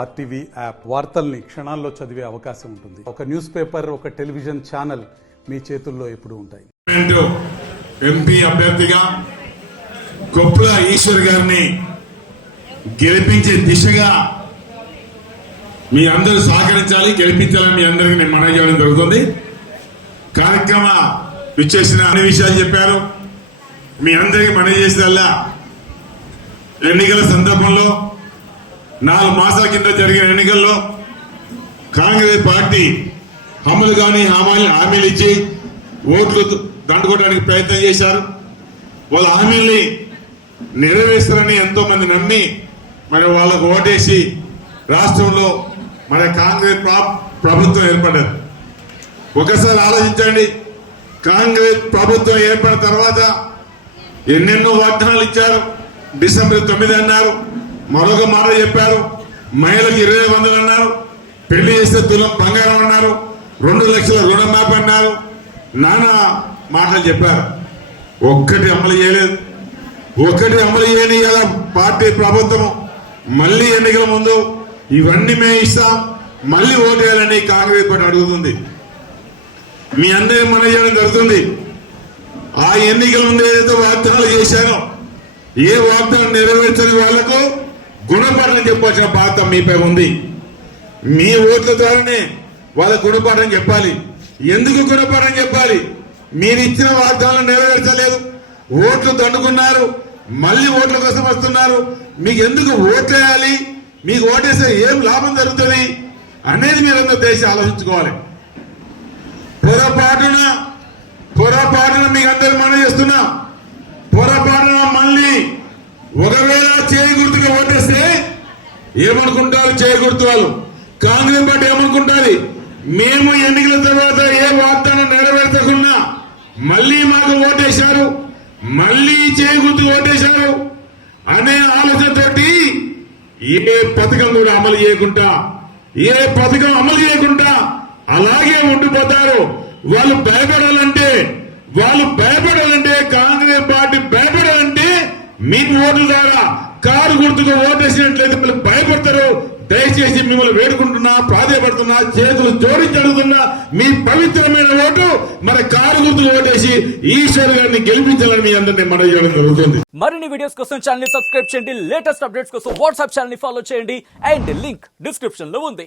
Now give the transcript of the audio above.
RTV app వార్తల్ని క్షణాల్లో చదివే అవకాశం ఉంటుంది. ఒక న్యూస్ పేపర్, ఒక టెలివిజన్ ఛానల్ మీ చేతుల్లో ఎప్పుడూ ఉంటాయి. ఎంపీ అభ్యర్థిగా కొప్పుల ఈశ్వర్ గారిని గెలిపించే దిశగా మీ అందరూ సహకరించాలి, గెలిపించాలని మీ అందరికీ నేను మనవి చేయడం జరుగుతుంది. కార్యక్రమ విచ్చేసిన అన్ని విషయాలు చెప్పారు. మీ అందరికీ మనవి చేసేదల్లా ఎన్నికల సందర్భంలో 4 మాసాల కింద జరిగిన ఎన్నికల్లో కాంగ్రెస్ పార్టీ హామీలు ఇచ్చి ఓట్లు దండుకోవడానికి ప్రయత్నం చేశారు. వాళ్ళ హామీల్ని నెరవేర్స్తారని ఎంతో మంది నమ్మి మరి వాళ్ళకు ఓటేసి రాష్ట్రంలో మన కాంగ్రెస్ ప్రభుత్వం ఏర్పడ్డది. ఒకసారి ఆలోచించండి, కాంగ్రెస్ ప్రభుత్వం ఏర్పడిన తర్వాత ఎన్నెన్నో వాగ్దానాలు ఇచ్చారు. డిసెంబర్ 9 అన్నారు, మరొక మాట చెప్పారు, మహిళలకు 20,000 అన్నారు, పెళ్లి చేస్తే తులం బంగారం అన్నారు, 2 లక్షల రుణమాఫీ అన్నారు, నానా మాటలు చెప్పారు. ఒక్కటి అమలు చేయలేదు. ఒక్కటి అమలు చేయని కదా పార్టీ ప్రభుత్వం మళ్ళీ ఎన్నికల ముందు ఇవన్నీ మేము ఇస్తాం, మళ్ళీ ఓటేయాలని కాంగ్రెస్ పార్టీ అడుగుతుంది. మీ అందరూ మన చేయడం జరుగుతుంది. ఆ ఎన్నికల ముందు ఏదైతే వాగ్దానాలు చేశారో ఏ వాగ్దానం నెరవేర్చని వాళ్లకు గుణపాఠం చెప్పాల్సిన బాధ్యత మీపై ఉంది. మీ ఓట్ల ద్వారానే వాళ్ళ గుణపాఠం చెప్పాలి. ఎందుకు గుణపాఠం చెప్పాలి? మీరు ఇచ్చిన వాగ్దానాలు నెరవేర్చలేదు, ఓట్లు దండుకున్నారు, మళ్ళీ ఓట్ల కోసం వస్తున్నారు. మీకు ఎందుకు ఓట్లేయాలి, మీకు ఓటేస్తే ఏం లాభం జరుగుతుంది అనేది మీరందరూ దేశం ఆలోచించుకోవాలి. పొరపాటున మీకు అందరూ మనం చేస్తున్నా, పొరపాటున మళ్ళీ ఒకవేళ చేయి గుర్తుగా ఓటేస్తే ఏమనుకుంటారు? చేయి గుర్తు వాళ్ళు కాంగ్రెస్ పార్టీ ఏమనుకుంటారు? మేము ఎన్నికల తర్వాత ఏ వాగ్దానం నెరవేర్చకుండా మళ్ళీ మాకు ఓటేశారు, మళ్ళీ చేయి గుర్తుగా ఓటేశారు అనే ఆలోచనతోటి ఏ పథకం కూడా అమలు చేయకుండా అలాగే ఉండిపోతారు. వాళ్ళు భయపడాలంటే కాంగ్రెస్ పార్టీ భయపడాలంటే మీ ఓట్ల ద్వారా కారు గుర్తుకు ఓటేసినట్లయితే మీరు భయపడతారు. దయచేసి మిమ్మల్ని వేడుకుంటున్నా, ప్రాధాయపడుతున్నా, చేతులు జోడించి అడుగుతున్నా, మీ పవిత్రమైన ఓటు మరి కారు గుర్తుకు ఓటేసి ఈశ్వర్ గారిని గెలిపించాలని మీ అందరినీ మనవి చేయడం జరుగుతుంది. మరిన్ని వీడియోస్ కోసం ఛానల్ ని సబ్స్క్రైబ్ చేయండి, లేటెస్ట్ అప్డేట్స్ కోసం వాట్సాప్ ఛానల్ ని ఫాలో చేయండి అండ్ లింక్ డిస్క్రిప్షన్ లో ఉంది.